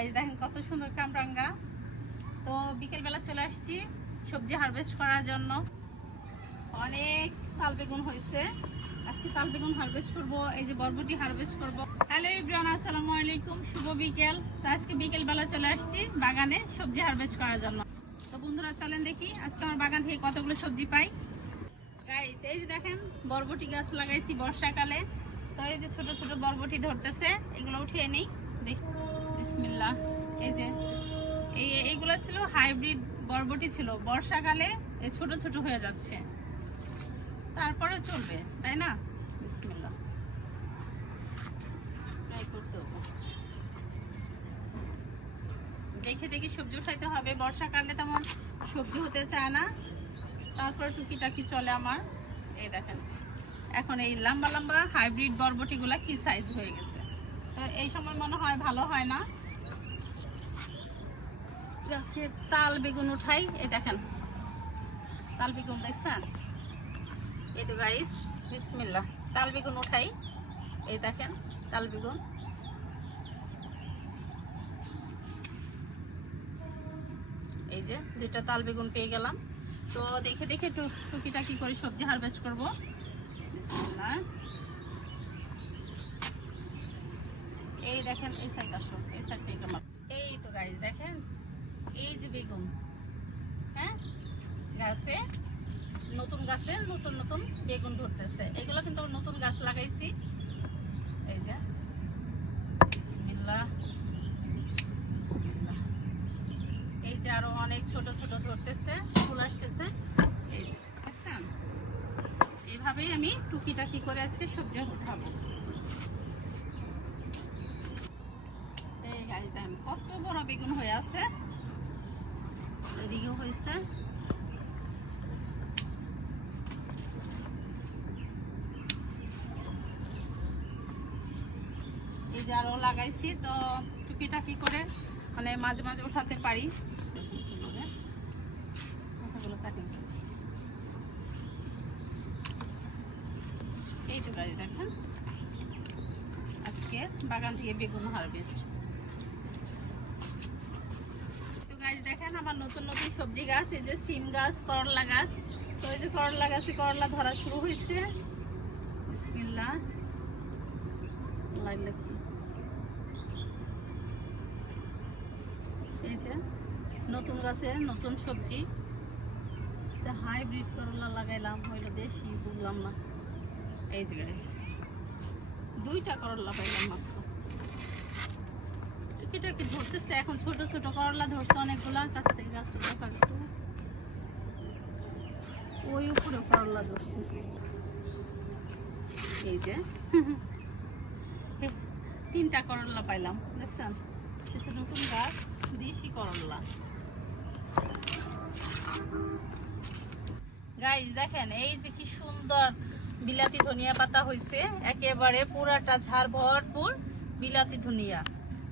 Guys দেখেন কত সুন্দর কামরাঙ্গা। তো বিকেল বেলা চলে আসছি সবজি হারভেস্ট করার জন্য। অনেক তাল বেগুন হয়েছে। আজকে তাল বেগুন হারভেস্ট করব, এই যে বরবটি হারভেস্ট করব। হ্যালো ইব্রান আসসালামু আলাইকুম, শুভ বিকেল। তো আজকে বিকেল বেলা চলে আসছি বাগানে সবজি হারভেস্ট করার জন্য। তো বন্ধুরা, চলেন দেখি আজকে আমার বাগান থেকে কতগুলো সবজি পাই। গাইস এই যে দেখেন বরবটি গাছ লাগাইছি বর্ষাকালে। তো এই যে ছোট ছোট বরবটি ধরতেছে, এগুলো উঠিয়ে নেই। দেখি। বিসমিল্লাহ। এই যে, এই, এইগুলো ছিল হাইব্রিড বরবটি ছিল। বর্ষাকালে ছোট ছোট হয়ে যাচ্ছে। তারপরে চলবে, তাই না? হবে। দেখে দেখে সবজি উঠাইতে হবে। বর্ষাকালে তেমন সবজি হতে চায় না। তারপরে টুকিটাকি চলে আমার। এই দেখেন, এখন এই লম্বা লম্বা হাইব্রিড বরবটিগুলা কি সাইজ হয়ে গেছে? তো এই সময় মনে হয় ভালো হয় না। গাছে তাল বেগুন উঠাই। এই দেখেন, তাল বেগুন দেখছেন? এই তো গাইস বিসমিল্লাহ, তাল বেগুন উঠাই। এই দেখেন, তাল বেগুন। এই যে দুইটা তাল বেগুন পেয়ে গেলাম। তো দেখে দেখে টুকিটা কি করে সবজি হারভেস্ট করব। এই দেখেন, এই সাইড আসো, এই সাইড থেকে এই তো গাইজ দেখেন এই যে বেগুন হ্যাঁ? গাছে, নতুন গাছে নতুন নতুন বেগুন ধরতেছে। এগুলো কিন্তু আমরা নতুন গাছ লাগাইছি। এই যে, বিসমিল্লাহ এই যে আরও অনেক ছোট ছোট ধরতেছে, ফুল আসতেছে। দেখছেন? আমি টুকিটাকি করে আজকে সবজি উঠাবো। এই গাড়ি কত বড় বেগুন হয়ে আছে। এদিকেও হয়েছে। এই যে আরও লাগাইছি, তো টুকিটাকি করে মানে মাঝে মাঝে উঠাতে পারি। মাথাগুলো কাটি। এই তো গাড়ি দেখেন। আজকে বাগান থেকে বেগুন হারভেস্ট তো গাছ দেখেন আমার নতুন নতুন সবজি গাছ, এই যে সিম গাছ, করলা গাছ। তো এই যে করলা গাছে করলা ধরা শুরু হয়েছে। এই যে নতুন গাছে নতুন সবজি। হাইব্রিড করলা লাগাইলাম, হইল দেশি, বুঝলাম না। এই যে দুইটা করলা পাইলাম এটা কি ধরতেছে এখন ছোট ছোট করলা ধরছে অনেকগুলা কাছ থেকে গাছটা দেখা একটু ওই উপরে করলা ধরছে। এই যে। তিনটা করলা পাইলাম দেখছেন? এটা নতুন গাছ দেশি করলা। গাইজ দেখেন এই যে কি সুন্দর বিলাতি ধনিয়া পাতা হয়েছে একেবারে পুরাটা ঝাড় ভরপুর বিলাতি ধনিয়া।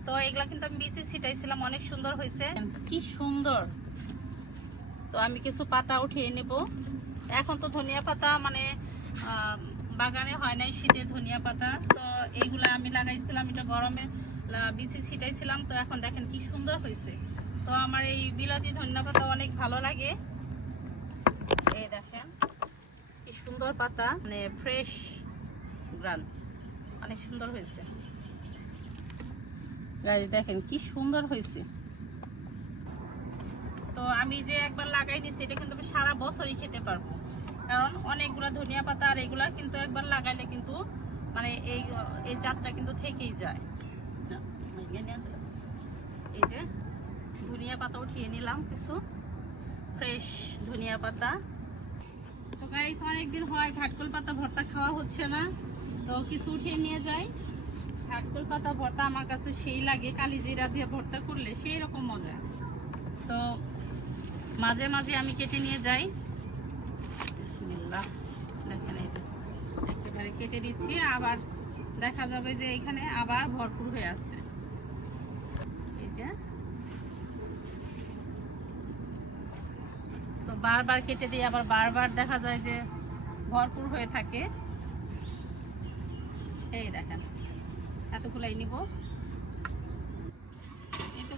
তো এগুলা কিন্তু আমি বিচে ছিটাইছিলাম, অনেক সুন্দর হয়েছে। কি সুন্দর। তো আমি কিছু পাতা উঠিয়ে নেব। এখন তো ধনিয়া পাতা মানে বাগানে হয় নাই শীতের ধনিয়া পাতা। তো এইগুলা আমি লাগাইছিলাম, এটা গরমে বিচে ছিটাইছিলাম। তো এখন দেখেন কি সুন্দর হয়েছে। তো আমার এই বিলাতি ধনিয়া পাতা অনেক ভালো লাগে। এই দেখেন, কি সুন্দর পাতা মানে ফ্রেশ গ্রান। অনেক সুন্দর হয়েছে। গাছ দেখেন কি সুন্দর হয়েছে। তো আমি যে একবার লাগাই নিছি এটা কিন্তু আমি সারা বছরই খেতে পারব। কারণ অনেকগুলা ধনিয়া পাতা আর এগুলা কিন্তু একবার লাগাইলে কিন্তু মানে এই এই জাতটা কিন্তু থেকেই যায়। এই যে ধনিয়া পাতা উঠিয়ে নিলাম কিছু, ফ্রেশ ধনিয়া পাতা। তো গাইস অনেকদিন হয়, ঘাটকল পাতা ভর্তা খাওয়া হচ্ছে না, তো কিছু উঠিয়ে নিয়ে যাই। ঘাটকল পাতা ভর্তা আমার কাছে সেই লাগে কালি জিরা দিয়ে ভর্তা করলে সেই রকম মজা। তো মাঝে মাঝে আমি কেটে নিয়ে যাই। দেখেন এই যে, একেবারে কেটে দিচ্ছি। আবার দেখা যাবে যে এখানে আবার ভরপুর হয়ে আছে এই যে। তো বারবার কেটে দিই আবার বারবার দেখা যায় যে ভরপুর হয়ে থাকে। এই দেখেন। এতগুলাই নিব।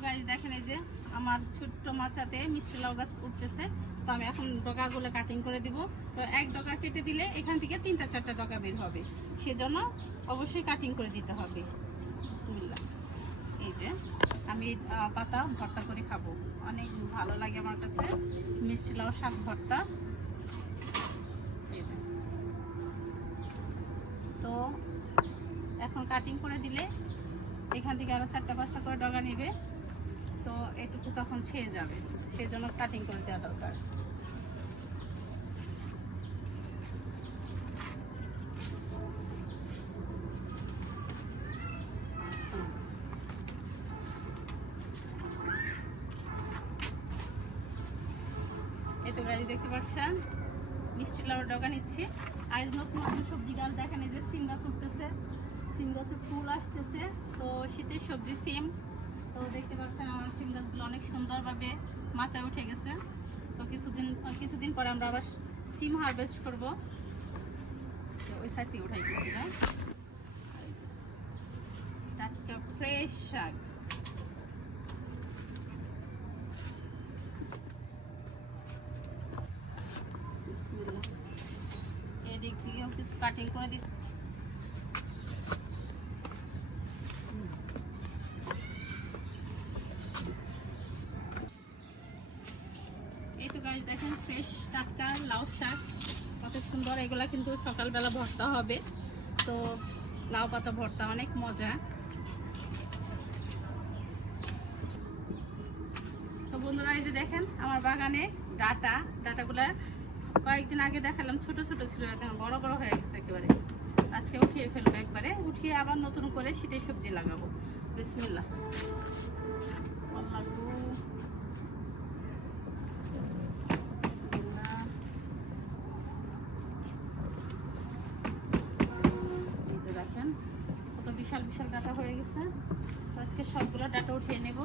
গাছ দেখেন এই যে আমার ছোট্ট মাচাতে মিষ্টি লাউ গাছ উঠতেছে। তো আমি এখন ডগাগুলো কাটিং করে দিব। তো এক ডগা কেটে দিলে এখান থেকে তিনটা চারটা ডগা বের হবে। সেজন্য অবশ্যই কাটিং করে দিতে হবে। বিসমিল্লাহ। এই যে আমি পাতা ভর্তা করে খাব। অনেক ভালো লাগে আমার কাছে মিষ্টি লাউ শাক ভর্তা। তো কাটিং করে দিলে এখান থেকে আরও চারটা, পাঁচটা করে ডগা নিবে। তো এটুকু তখন ছেয়ে যাবে। সেই জন্য কাটিং করে দেওয়া দরকার। এই তো গাড়ি দেখতে পাচ্ছেন? মিষ্টি লাউর ডগা নিচ্ছি। আর নতুন নতুন সবজি গাছ দেখেন, এই যে সিম গাছ উঠতেছে সিম গাছে ফুল আসতেছে। তো শীতের সবজি সিম তো দেখতে পাচ্ছেন আমার সিম গাছগুলো অনেক সুন্দরভাবে মাচা উঠে গেছে। তো কিছুদিন কিছুদিন পরে আমরা আবার সিম হারভেস্ট করব। তো ওই সাইড থেকে উঠাই গেছি টাটকা ফ্রেশ শাক। এদিক দিকেও কিছু কাটিং করে দিচ্ছি এই তো গাছ দেখেন ফ্রেশ টাটকা লাউ শাক, কত সুন্দর। এগুলা কিন্তু সকালবেলা ভর্তা হবে। তো লাউ পাতা ভর্তা অনেক মজা। তো বন্ধুরা, এই যে দেখেন আমার বাগানে ডাটা। ডাটাগুলা কয়েকদিন আগে দেখালাম, ছোট ছোট ছিল, এখন বড় বড় হয়ে গেছে একেবারে। আজকে উঠিয়ে ফেলব একবারে। উঠিয়ে আবার নতুন করে শীতের সবজি লাগাবো। বিসমিল্লাহ আল্লাহ গো। বিসমিল্লাহ। এই তো দেখেন কত বিশাল বিশাল ডাটা হয়ে গেছে। আজকে সবগুলো ডাটা উঠিয়ে নেব।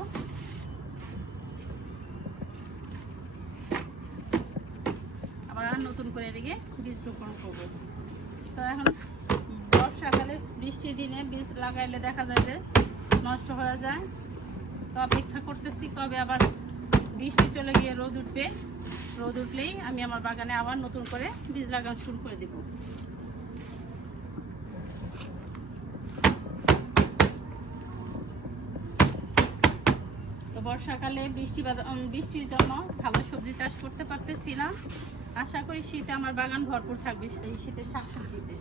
আবার নতুন করে এদিকে বীজ রোপণ করব। তো এখন বর্ষাকালে বৃষ্টির দিনে বীজ লাগাইলে দেখা যায় যে নষ্ট হয়ে যায়। তো অপেক্ষা করতেছি কবে আবার বৃষ্টি চলে গিয়ে রোদ উঠবে। রোদ উঠলেই আমি আমার বাগানে আবার নতুন করে বীজ লাগানো শুরু করে দেবো। বর্ষাকালে বৃষ্টি বৃষ্টির জন্য ভালো সবজি চাষ করতে পারতেছি না। আশা করি শীতে আমার বাগান ভরপুর থাকবে সেই শীতের শাকসবজিতে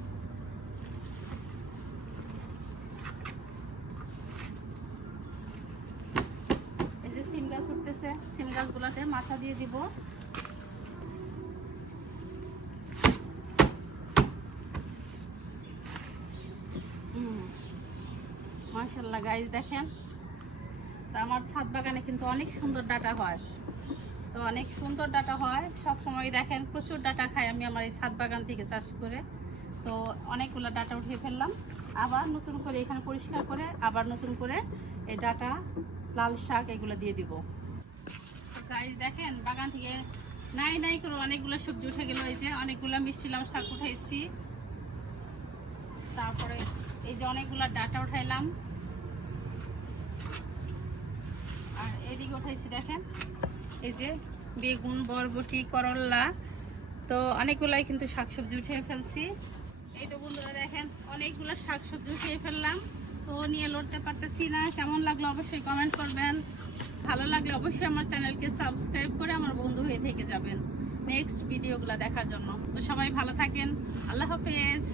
যে সিম গাছ উঠতেছে, সিম মাথা দিয়ে দিব। মাশাল্লাহ গাইজ দেখেন। তো আমার ছাদ বাগানে কিন্তু অনেক সুন্দর ডাটা হয়। তো অনেক সুন্দর ডাটা হয়। সব সময় দেখেন প্রচুর ডাটা খাই আমি আমার এই ছাদ বাগান থেকে চাষ করে। তো অনেকগুলো ডাটা উঠিয়ে ফেললাম। আবার নতুন করে এখানে পরিষ্কার করে আবার নতুন করে এই ডাটা, লাল শাক এগুলো দিয়ে দিব। গাইজ দেখেন বাগান থেকে নাই নাই করে অনেকগুলো সবজি উঠে গেল। এই যে অনেকগুলো মিষ্টি শাক উঠাইছি। তারপরে এই যে অনেকগুলো ডাটা উঠাইলাম আর এদিকে উঠাইছি দেখেন। এই যে বেগুন, বরবটি করল্লা তো অনেকগুলাই কিন্তু শাকসবজি উঠিয়ে ফেলছি। এই তো বন্ধুরা দেখেন, অনেকগুলো শাকসবজি উঠিয়ে ফেললাম। তো নিয়ে লড়তে পারতেছি না। কেমন লাগল অবশ্যই কমেন্ট করবেন। ভালো লাগলে অবশ্যই আমার চ্যানেলকে সাবস্ক্রাইব করে আমার বন্ধু হয়ে থেকে যাবেন। নেক্সট ভিডিওগুলো দেখার জন্য। তো সবাই ভালো থাকেন। আল্লাহ হাফেজ।